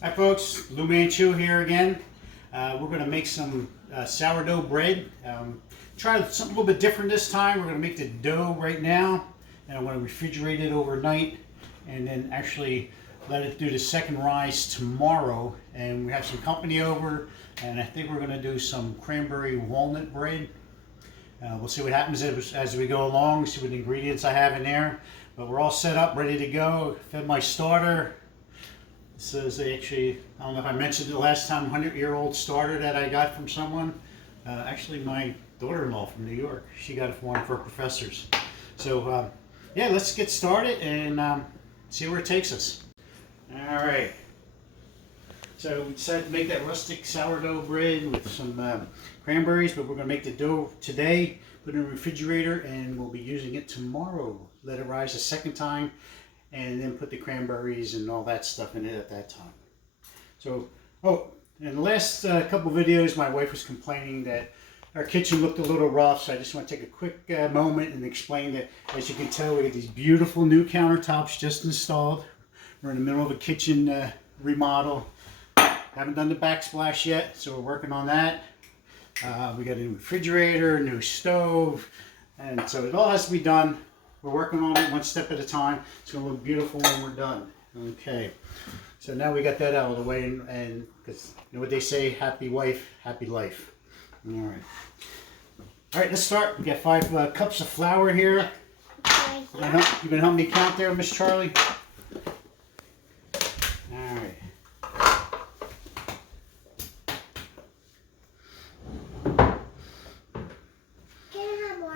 Hi folks, Lou Manchu here again. We're going to make some sourdough bread. Try something a little bit different this time. We're going to make the dough right now, and I'm going to refrigerate it overnight, and then actually let it do the second rise tomorrow. And we have some company over, and I think we're going to do some cranberry walnut bread. We'll see what happens as we go along, see what ingredients I have in there. But we're all set up, ready to go. Fed my starter. This is actually, I don't know if I mentioned it the last time, 100-year-old starter that I got from someone. Actually, my daughter-in-law from New York. She got it from one of her professors. So, yeah, let's get started and see where it takes us. All right. So we decided to make that rustic sourdough bread with some cranberries, but we're going to make the dough today, put it in the refrigerator, and we'll be using it tomorrow. Let it rise a second time, and then put the cranberries and all that stuff in it at that time. So, in the last couple videos, my wife was complaining that our kitchen looked a little rough, so I just want to take a quick moment and explain that, as you can tell, we got these beautiful new countertops just installed. We're in the middle of a kitchen remodel. Haven't done the backsplash yet, so we're working on that. We got a new refrigerator, a new stove, and so it all has to be done. We're working on it one step at a time. It's going to look beautiful when we're done. Okay, so now we got that out of the way, and because you know what they say, happy wife, happy life. All right. All right, let's start. We got 5 cups of flour here. You can help me count there, Miss Charlie? All right.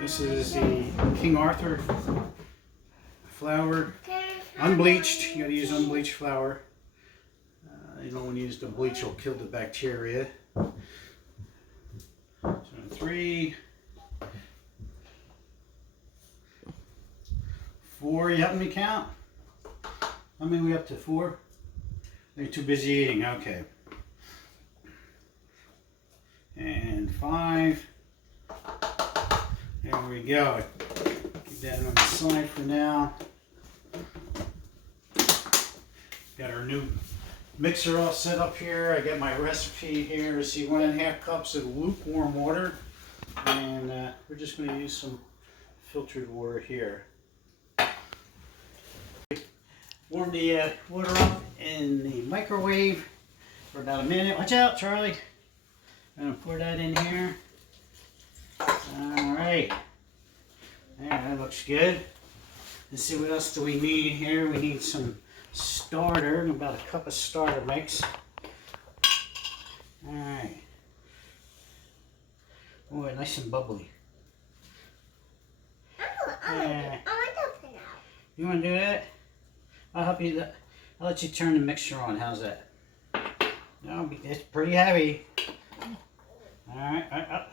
This is the King Arthur flour, unbleached. You got to use unbleached flour. You don't want to use the bleach; will kill the bacteria. So 3, 4. You helping me count? How many are we up to? 4. You're too busy eating. Okay. And 5. There we go. Keep that on the side for now. Got our new mixer all set up here. I got my recipe here. See, 1.5 cups of lukewarm water. And we're just going to use some filtered water here. Warm the water up in the microwave for about a minute. Watch out, Charlie. I'm going to pour that in here. Alright, that looks good. Let's see, what else do we need here? We need some starter, about a cup of starter mix. Alright. Oh, nice and bubbly. I want to put out. You want to do that? I'll help you. I'll let you turn the mixture on. How's that? No, it's pretty heavy. Alright, up.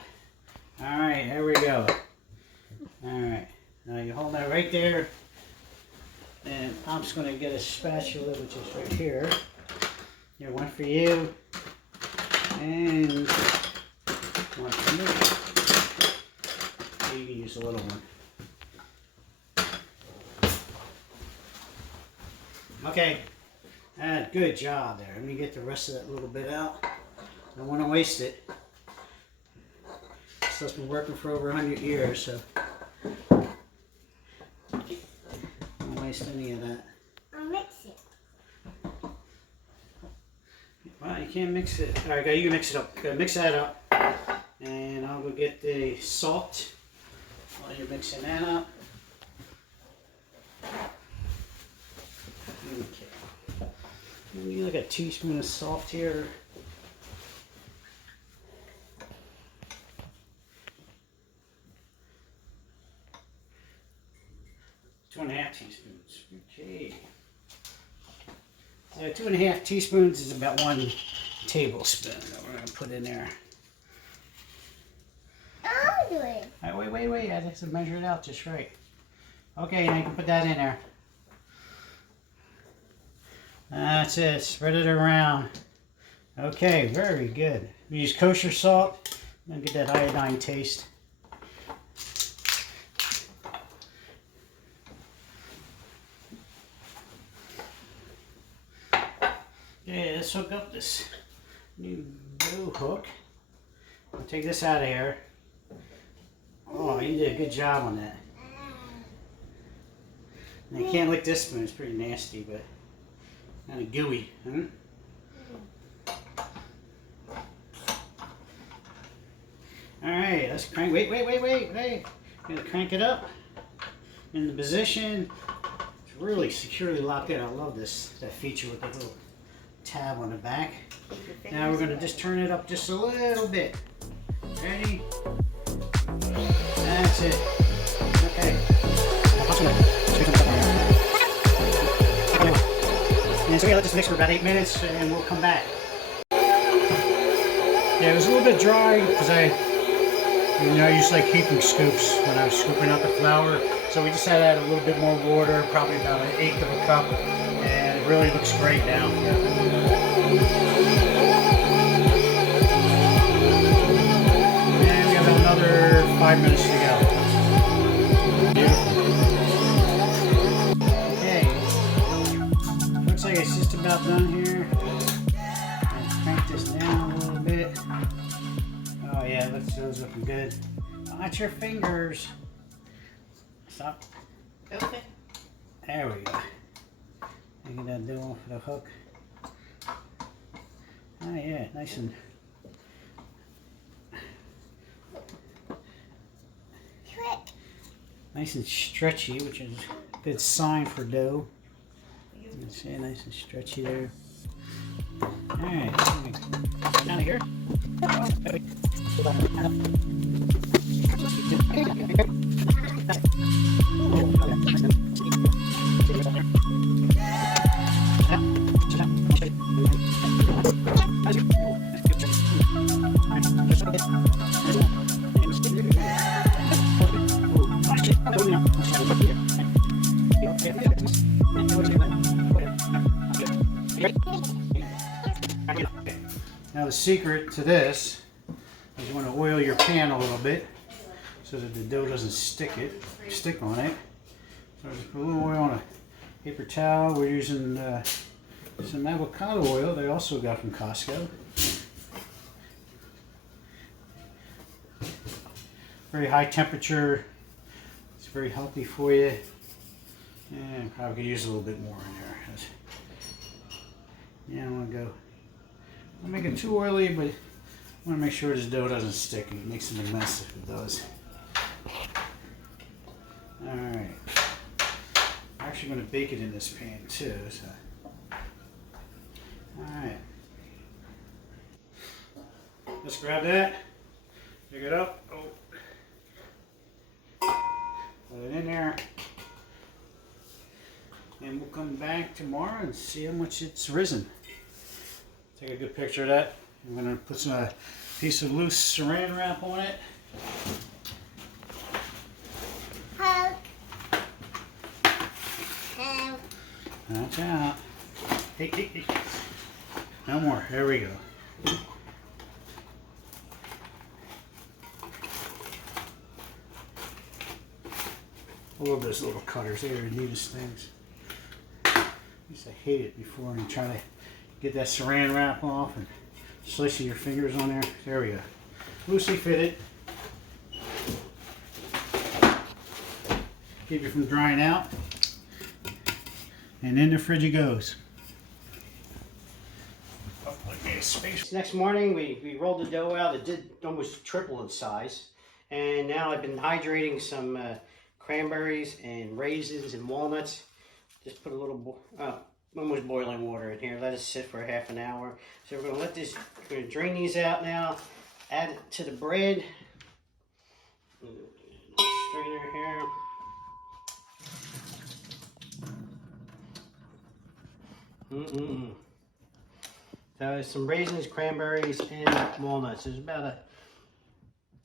Alright, here we go. Alright, now you hold that right there. And I'm just going to get a spatula, which is right here. Here, one for you. And one for me. You can use a little one. Okay, good job there. Let me get the rest of that little bit out. Don't want to waste it. It's been working for over 100 years, so don't waste any of that. I'll mix it. Well, you can't mix it. All right, go. You can mix it up. Go mix that up, and I'll go get the salt while you're mixing that up. Okay. Maybe like a teaspoon of salt here. 2.5 teaspoons. Okay. 2.5 teaspoons is about 1 tablespoon that we're going to put in there. I'll do it. All right, wait. I have to measure it out just right. Okay, now you can put that in there. That's it. Spread it around. Okay, very good. We use kosher salt. I'm going to get that iodine taste. Okay, let's hook up this new dough hook. I'll take this out of here. Oh, you did a good job on that. And I can't lick this spoon, it's pretty nasty, but kind of gooey. Huh? Alright, let's crank. Wait. Gonna crank it up in the position. It's really securely locked in. I love that feature with the little tab on the back. Now we're going to just turn it up just a little bit. Ready? That's it. Okay. And so we let this mix for about 8 minutes and we'll come back. Yeah, it was a little bit dry because I used like heaping scoops when I was scooping out the flour. So we just had to add a little bit more water, probably about 1/8 of a cup. And it really looks great now. And we have another 5 minutes to go. Okay. Looks like it's just about done here. Let's crank this down a little bit. Oh yeah, those looking good. Watch your fingers. Stop. Okay. There we go. Get that dough off the hook. Oh yeah, nice and stretchy, which is a good sign for dough. You can see it nice and stretchy there. Alright, down here. Now the secret to this is you want to oil your pan a little bit so that the dough doesn't stick on it. So just put a little oil on a paper towel. We're using some avocado oil that I also got from Costco. Very high temperature. It's very healthy for you. And probably could use a little bit more in there. Yeah, I want to go. Don't make it too oily, but I want to make sure this dough doesn't stick. It makes it a mess if it does. Alright. I'm actually going to bake it in this pan too. So. Alright. Let's grab that. Pick it up. Oh. Put it in there. And we'll come back tomorrow and see how much it's risen. Take a good picture of that. I'm going to put some piece of loose saran wrap on it. Hug. Watch out. Hey. No more. There we go. I love those little cutters. They are the neatest things. I used to hate it before and try to get that saran wrap off and slicing your fingers on there. There we go. Loosely fitted. Keep it from drying out. And in the fridge it goes. Okay, space. Next morning we rolled the dough out. It did almost triple in size. And now I've been hydrating some cranberries and raisins and walnuts. Just put a little almost boiling water in here. Let it sit for half an hour. So we're going to drain these out now. Add it to the bread. Strainer here. So some raisins, cranberries, and walnuts. There's about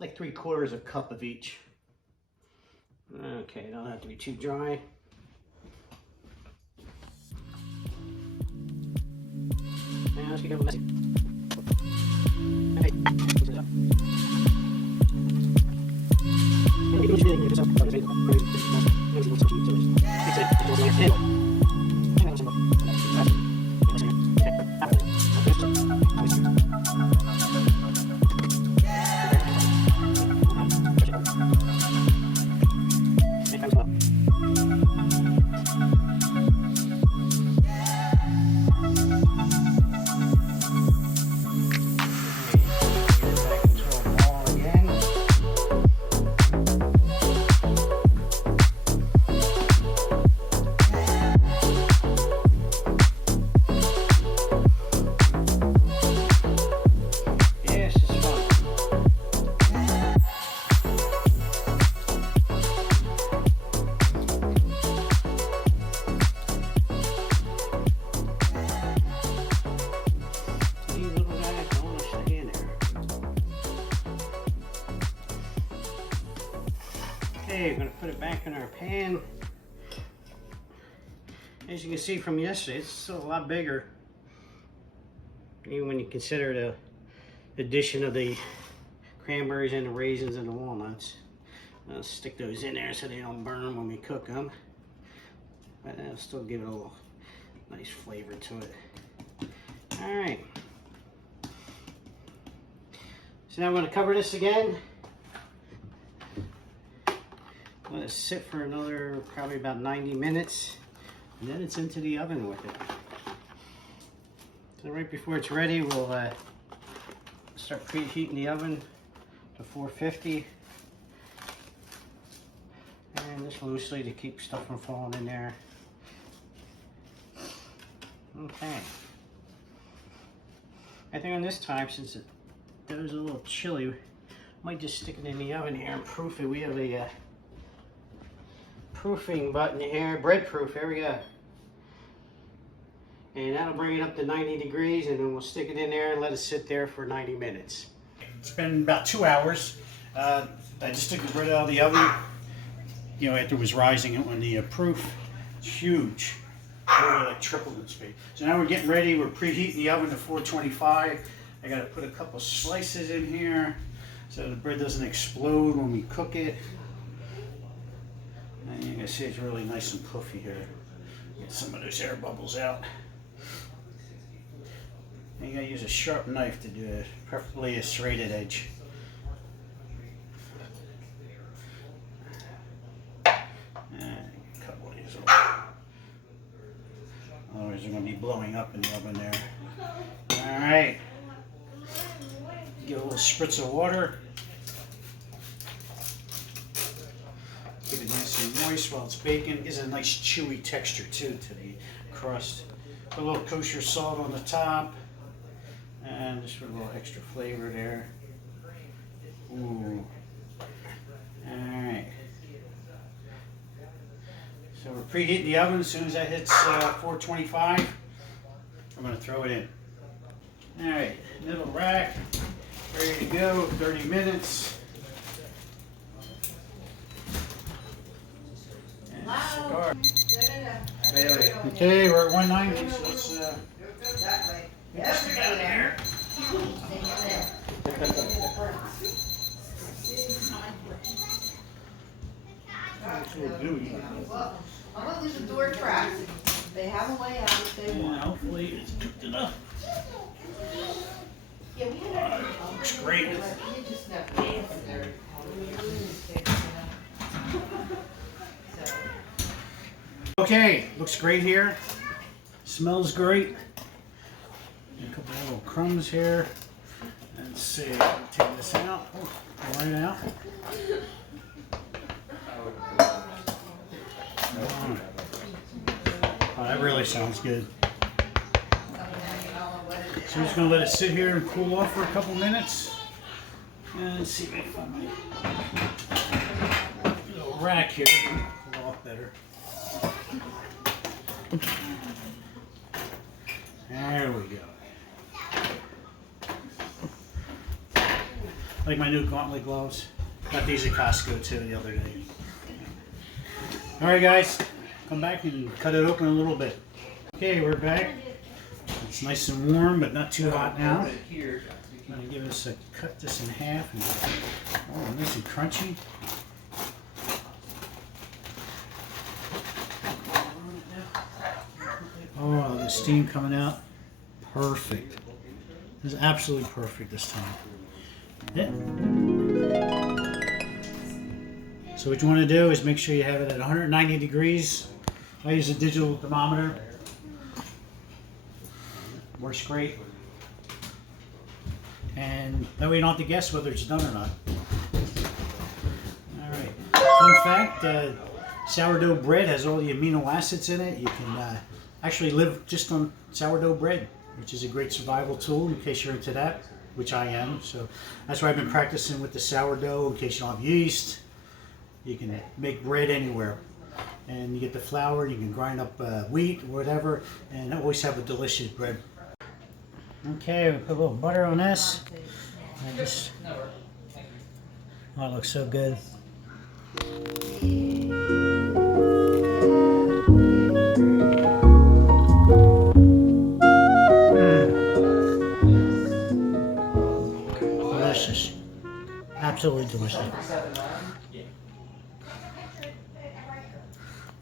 like 3/4 a cup of each. Okay, don't have to be too dry. Now let's get a messy. Okay, we're going to put it back in our pan. As you can see from yesterday, it's still a lot bigger. Even when you consider the addition of the cranberries and the raisins and the walnuts. I'll stick those in there so they don't burn when we cook them. But that'll still give it a little nice flavor to it. Alright. So now I'm going to cover this again. Let it sit for another probably about 90 minutes. And then it's into the oven with it. So right before it's ready, we'll start preheating the oven to 450. And just loosely to keep stuff from falling in there. Okay. I think on this time, since it was a little chilly, we might just stick it in the oven here and proof it. We have a proofing button here, bread proof. There we go. And that'll bring it up to 90 degrees, and then we'll stick it in there and let it sit there for 90 minutes. It's been about 2 hours. I just took the bread out of the oven, you know, after it was rising on the proof. It's huge. Really like tripled in speed. So now we're getting ready. We're preheating the oven to 425. I got to put a couple slices in here so the bread doesn't explode when we cook it. And you can see it's really nice and puffy here. Get some of those air bubbles out. And you gotta use a sharp knife to do it, preferably a serrated edge. And a couple of these off. Otherwise they're gonna be blowing up in the oven there. Alright. Give a little spritz of water. Keep it nice and moist while it's baking. Gives a nice chewy texture too to the crust. Put a little kosher salt on the top. And just for a little extra flavor there. Ooh. Alright. So we're preheating the oven. As soon as that hits 425, I'm going to throw it in. Alright, middle rack. Ready to go, 30 minutes. And cigar. Okay, we're at 190, so let's get this thing out of here. I'm gonna lose the door tracks. They have a way out if they want. Hopefully it's cooked enough. Yeah, we had Looks great. Okay, looks great here. Smells great. A couple of little crumbs here. Let's see, take this out. Oh, right out. Oh, that really sounds good. So I'm just going to let it sit here and cool off for a couple minutes. And let's see if I can find my little rack here. Cool off better. There we go. Like my new gauntlet gloves. Got these at Costco too the other day. Alright guys, come back and cut it open a little bit. Okay, we're back. It's nice and warm, but not too hot now. I'm going to give us cut this in half. And, oh, nice and crunchy. Oh, the steam coming out. Perfect. This is absolutely perfect this time. Yeah. So what you want to do is make sure you have it at 190 degrees. I use a digital thermometer. Works great. And that way you don't have to guess whether it's done or not. Alright. Fun fact, sourdough bread has all the amino acids in it. You can actually live just on sourdough bread, which is a great survival tool in case you're into that, which I am. So that's why I've been practicing with the sourdough in case you don't have yeast. You can make bread anywhere. And you get the flour, you can grind up wheat or whatever, and always have a delicious bread. Okay, we put a little butter on this. Oh, it looks so good. delicious. Absolutely delicious.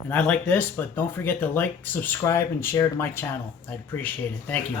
And I like this, but don't forget to like, subscribe, and share to my channel. I'd appreciate it. Thank you.